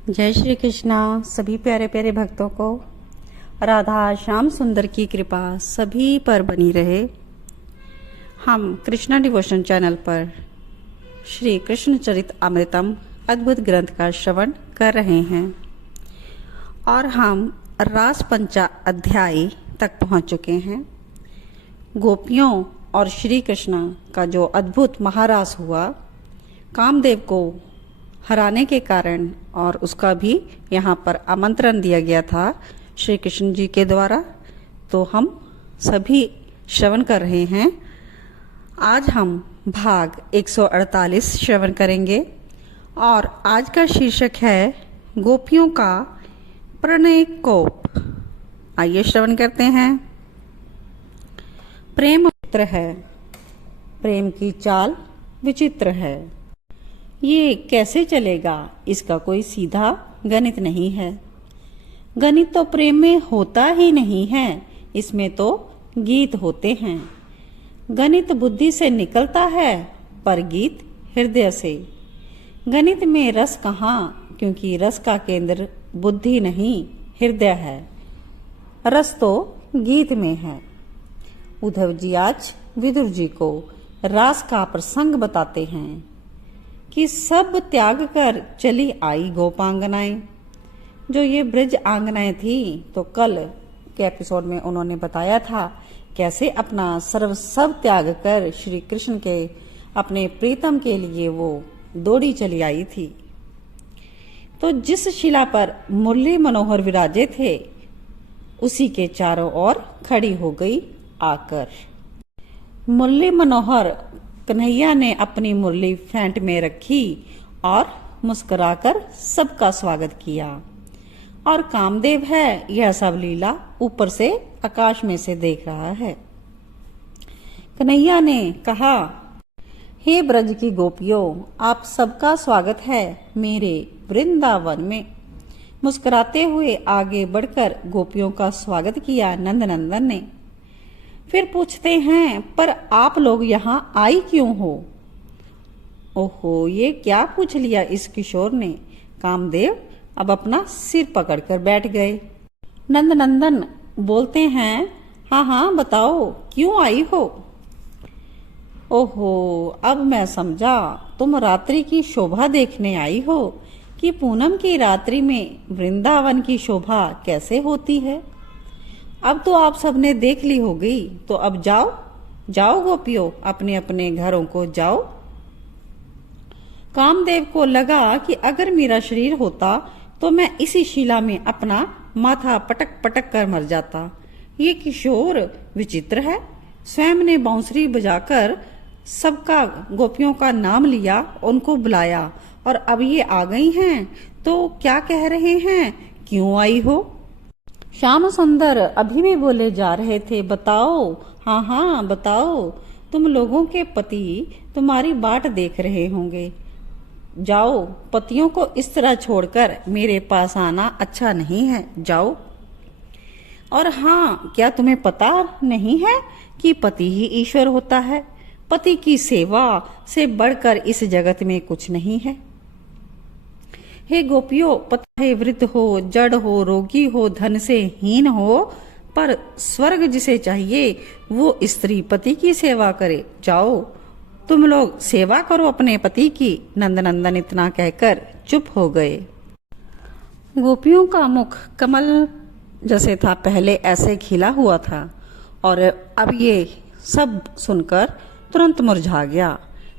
जय श्री कृष्णा। सभी प्यारे प्यारे भक्तों को राधा श्याम सुंदर की कृपा सभी पर बनी रहे। हम कृष्णा डिवोशन चैनल पर श्री कृष्ण चरित अमृतम अद्भुत ग्रंथ का श्रवण कर रहे हैं और हम रास पंचा अध्याय तक पहुंच चुके हैं। गोपियों और श्री कृष्ण का जो अद्भुत महारास हुआ कामदेव को हराने के कारण, और उसका भी यहाँ पर आमंत्रण दिया गया था श्री कृष्ण जी के द्वारा, तो हम सभी श्रवण कर रहे हैं। आज हम भाग 148 श्रवण करेंगे और आज का शीर्षक है गोपियों का प्रणय कोप। आइए श्रवण करते हैं। प्रेम विचित्र है, प्रेम की चाल विचित्र है। ये कैसे चलेगा, इसका कोई सीधा गणित नहीं है। गणित तो प्रेम में होता ही नहीं है, इसमें तो गीत होते हैं। गणित बुद्धि से निकलता है पर गीत हृदय से। गणित में रस कहाँ, क्योंकि रस का केंद्र बुद्धि नहीं हृदय है। रस तो गीत में है। उद्धव जी आज विदुर जी को रास का प्रसंग बताते हैं कि सब त्याग कर चली आई गोपांगनाएं। जो ये ब्रज आंगनाएं थी, तो कल के एपिसोड में उन्होंने बताया था कैसे अपना सब त्याग कर श्री कृष्ण के अपने प्रीतम के लिए वो दौड़ी चली आई थी। तो जिस शिला पर मुरली मनोहर विराजे थे उसी के चारों ओर खड़ी हो गई आकर। मुरली मनोहर कन्हैया ने अपनी मुरली फेंट में रखी और मुस्कुराकर सबका स्वागत किया। और कामदेव है यह सब लीला ऊपर से आकाश में से देख रहा है। कन्हैया ने कहा, हे ब्रज की गोपियों, आप सबका स्वागत है मेरे वृंदावन में। मुस्कुराते हुए आगे बढ़कर गोपियों का स्वागत किया नंदनंदन ने। फिर पूछते हैं, पर आप लोग यहाँ आई क्यों हो? ओहो, ये क्या पूछ लिया इस किशोर ने। कामदेव अब अपना सिर पकड़कर बैठ गए। नंदनंदन बोलते हैं, हाँ हाँ बताओ क्यों आई हो? ओहो, अब मैं समझा, तुम रात्रि की शोभा देखने आई हो कि पूनम की रात्रि में वृंदावन की शोभा कैसे होती है। अब तो आप सबने देख ली होगी, तो अब जाओ जाओ गोपियों, अपने अपने घरों को जाओ। कामदेव को लगा कि अगर मेरा शरीर होता तो मैं इसी शिला में अपना माथा पटक पटक कर मर जाता। ये किशोर विचित्र है। स्वयं ने बांसुरी बजाकर सबका गोपियों का नाम लिया, उनको बुलाया, और अब ये आ गई हैं तो क्या कह रहे हैं, क्यों आई हो? श्याम सुंदर अभी में बोले जा रहे थे, बताओ, हाँ हाँ बताओ, तुम लोगों के पति तुम्हारी बाट देख रहे होंगे। जाओ, पतियों को इस तरह छोड़कर मेरे पास आना अच्छा नहीं है, जाओ। और हाँ, क्या तुम्हें पता नहीं है कि पति ही ईश्वर होता है? पति की सेवा से बढ़कर इस जगत में कुछ नहीं है। हे गोपियों, पति है वृद्ध हो, जड़ हो, रोगी हो, धन से हीन हो, पर स्वर्ग जिसे चाहिए वो स्त्री पति की सेवा करे। जाओ, तुम लोग सेवा करो अपने पति की। नंदनंदन इतना कहकर चुप हो गए। गोपियों का मुख कमल जैसे था, पहले ऐसे खिला हुआ था, और अब ये सब सुनकर तुरंत मुरझा गया।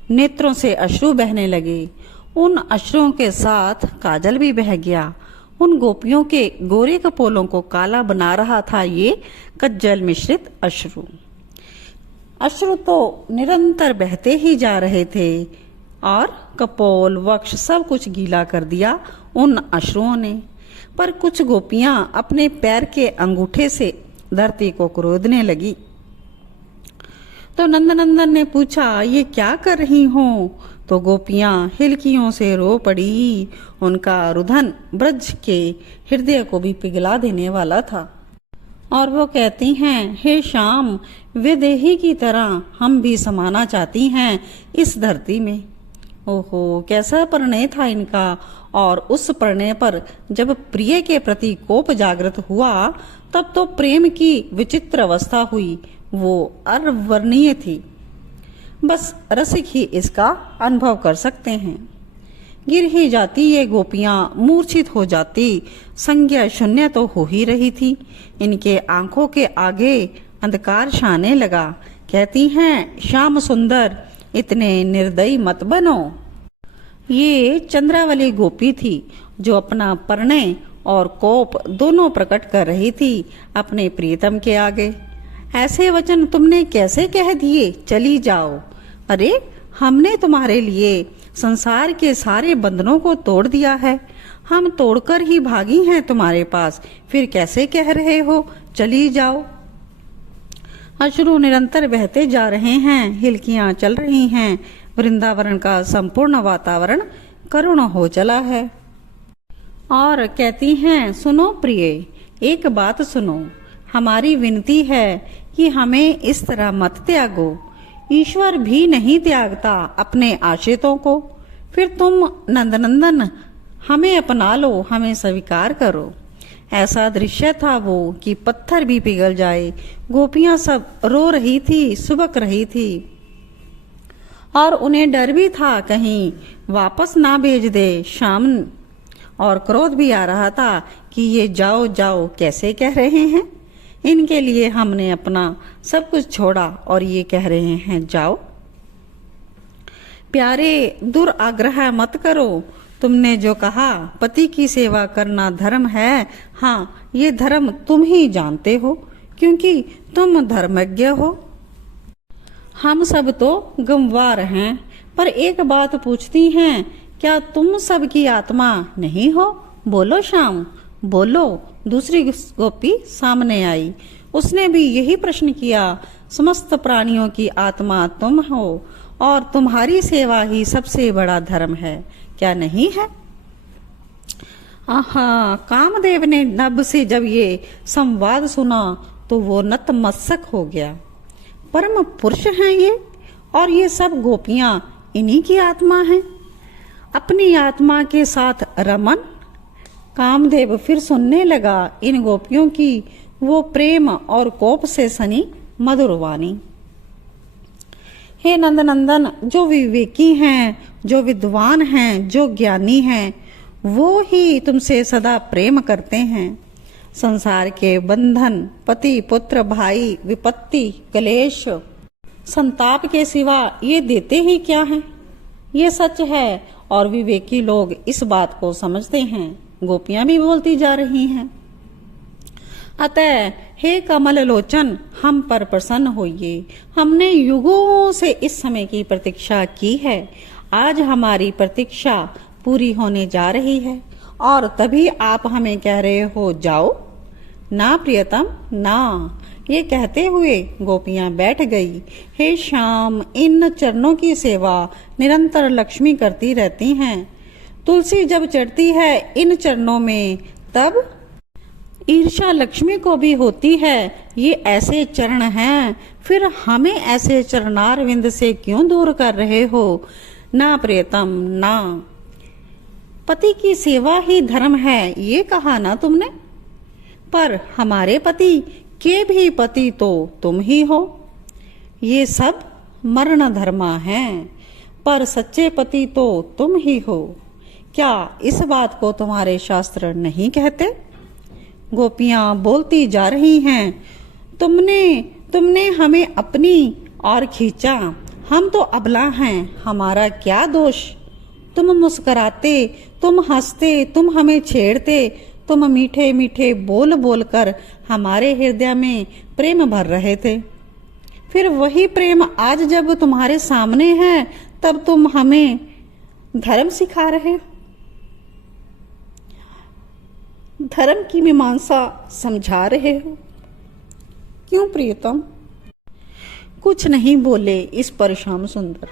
नेत्रों से अश्रु बहने लगे। उन अश्रुओं के साथ काजल भी बह गया। उन गोपियों के गोरे कपोलों को काला बना रहा था ये कज्जल मिश्रित अश्रु। अश्रु तो निरंतर बहते ही जा रहे थे और कपोल वक्ष सब कुछ गीला कर दिया उन अश्रुओं ने। पर कुछ गोपियां अपने पैर के अंगूठे से धरती को कुरोदने लगी। तो नंदनंदन ने पूछा, ये क्या कर रही हो? तो गोपियां हिलकियों से रो पड़ी। उनका रुदन ब्रज के हृदय को भी पिघला देने वाला था। और वो कहती हैं, हे श्याम, वैदेही की तरह हम भी समाना चाहती हैं इस धरती में। ओहो, कैसा प्रणय था इनका। और उस प्रणय पर जब प्रिय के प्रति कोप जागृत हुआ तब तो प्रेम की विचित्र अवस्था हुई, वो अवर्णनीय थी। बस रसिक ही इसका अनुभव कर सकते हैं। गिर ही जाती ये गोपियां, मूर्छित हो जाती, संज्ञा शून्य तो हो ही रही थी। इनके आंखों के आगे अंधकार छाने लगा। कहती हैं, श्याम सुंदर, इतने निर्दयी मत बनो। ये चंद्रावली गोपी थी जो अपना प्रणय और कोप दोनों प्रकट कर रही थी अपने प्रियतम के आगे। ऐसे वचन तुमने कैसे कह दिए, चली जाओ। अरे, हमने तुम्हारे लिए संसार के सारे बंधनों को तोड़ दिया है, हम तोड़कर ही भागी हैं तुम्हारे पास, फिर कैसे कह रहे हो चली जाओ। अश्रु निरंतर बहते जा रहे हैं, हिलकियां चल रही हैं, वृंदावन का संपूर्ण वातावरण करुण हो चला है। और कहती हैं, सुनो प्रिय, एक बात सुनो, हमारी विनती है कि हमें इस तरह मत त्यागो। ईश्वर भी नहीं त्यागता अपने आश्रितों को। फिर तुम नंदनंदन हमें अपना लो, हमें स्वीकार करो। ऐसा दृश्य था वो कि पत्थर भी पिघल जाए। गोपियां सब रो रही थी, सुबक रही थी, और उन्हें डर भी था कहीं वापस ना भेज दे श्याम। और क्रोध भी आ रहा था कि ये जाओ जाओ कैसे कह रहे हैं, इनके लिए हमने अपना सब कुछ छोड़ा और ये कह रहे हैं जाओ। प्यारे, दुराग्रह मत करो। तुमने जो कहा पति की सेवा करना धर्म है, हाँ, ये धर्म तुम ही जानते हो क्योंकि तुम धर्मज्ञ हो। हम सब तो गंवार हैं, पर एक बात पूछती हैं, क्या तुम सबकी आत्मा नहीं हो? बोलो श्याम, बोलो। दूसरी गोपी सामने आई, उसने भी यही प्रश्न किया। समस्त प्राणियों की आत्मा तुम हो और तुम्हारी सेवा ही सबसे बड़ा धर्म है, क्या नहीं है? आहा, कामदेव ने नभ से जब ये संवाद सुना तो वो नतमस्तक हो गया। परम पुरुष हैं ये, और ये सब गोपियां इन्हीं की आत्मा हैं, अपनी आत्मा के साथ रमन। कामदेव फिर सुनने लगा इन गोपियों की वो प्रेम और कोप से सनी मधुर वाणी। हे नंदनंदन, जो विवेकी हैं, जो विद्वान हैं, जो ज्ञानी हैं, वो ही तुमसे सदा प्रेम करते हैं। संसार के बंधन, पति पुत्र भाई, विपत्ति क्लेश संताप के सिवा ये देते ही क्या हैं? ये सच है और विवेकी लोग इस बात को समझते हैं। गोपियां भी बोलती जा रही हैं, अतः हे कमल लोचन, हम पर प्रसन्न होइए। हमने युगों से इस समय की प्रतीक्षा की है, आज हमारी प्रतीक्षा पूरी होने जा रही है और तभी आप हमें कह रहे हो जाओ। ना प्रियतम, ना। ये कहते हुए गोपियां बैठ गई। हे श्याम, इन चरणों की सेवा निरंतर लक्ष्मी करती रहती हैं। तुलसी जब चढ़ती है इन चरणों में तब ईर्षा लक्ष्मी को भी होती है। ये ऐसे चरण हैं, फिर हमें ऐसे चरणारविंद से क्यों दूर कर रहे हो? ना प्रियतम, ना। पति की सेवा ही धर्म है, ये कहा ना तुमने, पर हमारे पति के भी पति तो तुम ही हो। ये सब मरण धर्मा हैं, पर सच्चे पति तो तुम ही हो। क्या इस बात को तुम्हारे शास्त्र नहीं कहते? गोपियां बोलती जा रही हैं, तुमने हमें अपनी ओर खींचा, हम तो अबला हैं, हमारा क्या दोष? तुम मुस्कुराते, तुम हंसते, तुम हमें छेड़ते, तुम मीठे मीठे बोल बोलकर हमारे हृदय में प्रेम भर रहे थे। फिर वही प्रेम आज जब तुम्हारे सामने है तब तुम हमें धर्म सिखा रहे हो, धर्म की मीमांसा समझा रहे हो। क्यों प्रियतम? कुछ नहीं बोले इस पर श्याम सुंदर।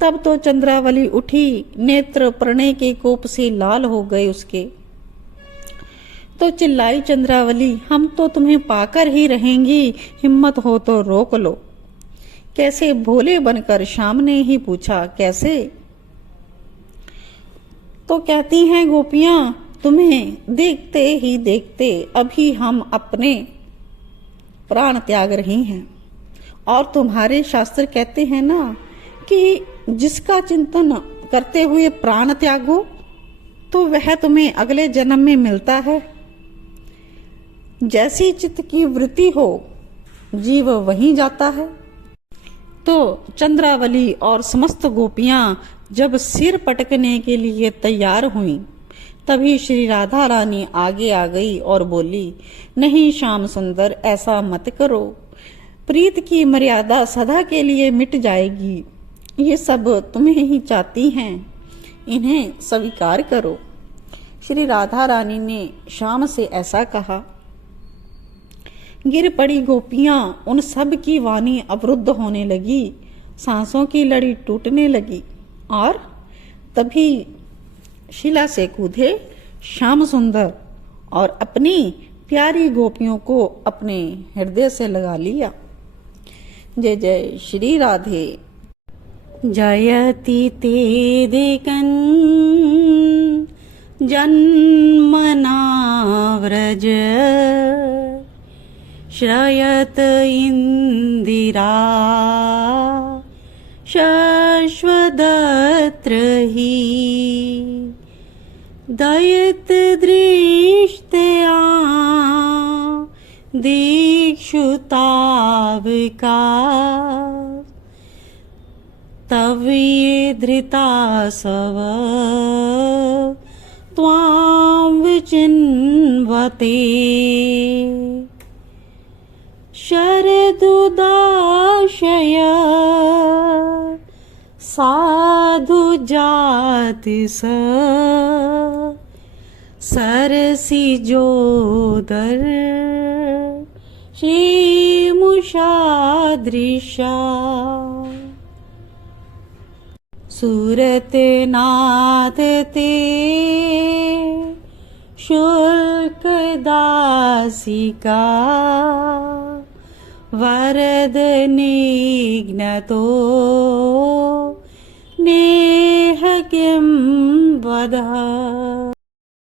तब तो चंद्रावली उठी, नेत्र प्रणय के कोप से लाल हो गए उसके। तो चिल्लाई चंद्रावली, हम तो तुम्हें पाकर ही रहेंगी, हिम्मत हो तो रोक लो। कैसे भोले बनकर श्याम ने ही पूछा, कैसे? तो कहती हैं गोपियां, तुम्हें देखते ही देखते अभी हम अपने प्राण त्याग रही हैं। और तुम्हारे शास्त्र कहते हैं ना कि जिसका चिंतन करते हुए प्राण त्यागो तो वह तुम्हें अगले जन्म में मिलता है। जैसी चित्त की वृत्ति हो जीव वहीं जाता है। तो चंद्रावली और समस्त गोपियां जब सिर पटकने के लिए तैयार हुईं, तभी श्री राधा रानी आगे आ गई और बोली, नहीं श्याम सुंदर, ऐसा मत करो। प्रीत की मर्यादा सदा के लिए मिट जाएगी। ये सब तुम्हें ही चाहती हैं, इन्हें स्वीकार करो। श्री राधा रानी ने श्याम से ऐसा कहा। गिर पड़ी गोपियां, उन सब की वाणी अवरुद्ध होने लगी, सांसों की लड़ी टूटने लगी और तभी शिला से कूदे श्याम सुंदर और अपनी प्यारी गोपियों को अपने हृदय से लगा लिया। जय जय श्री राधे। जयति ते देखन जन्मना व्रज, श्रयत इंदिरा शश्वदत्र ही, दयित दृष्टया दीक्षुताविका, तव ये धृता सव त्वां विचिन्वते, शरदुदाशय साधु जाति सरसी जोदर श्रीमुषादृशा, सूरत नाथ ते शुल्क दासिका, वरद निघ्नतो नेह किं वद।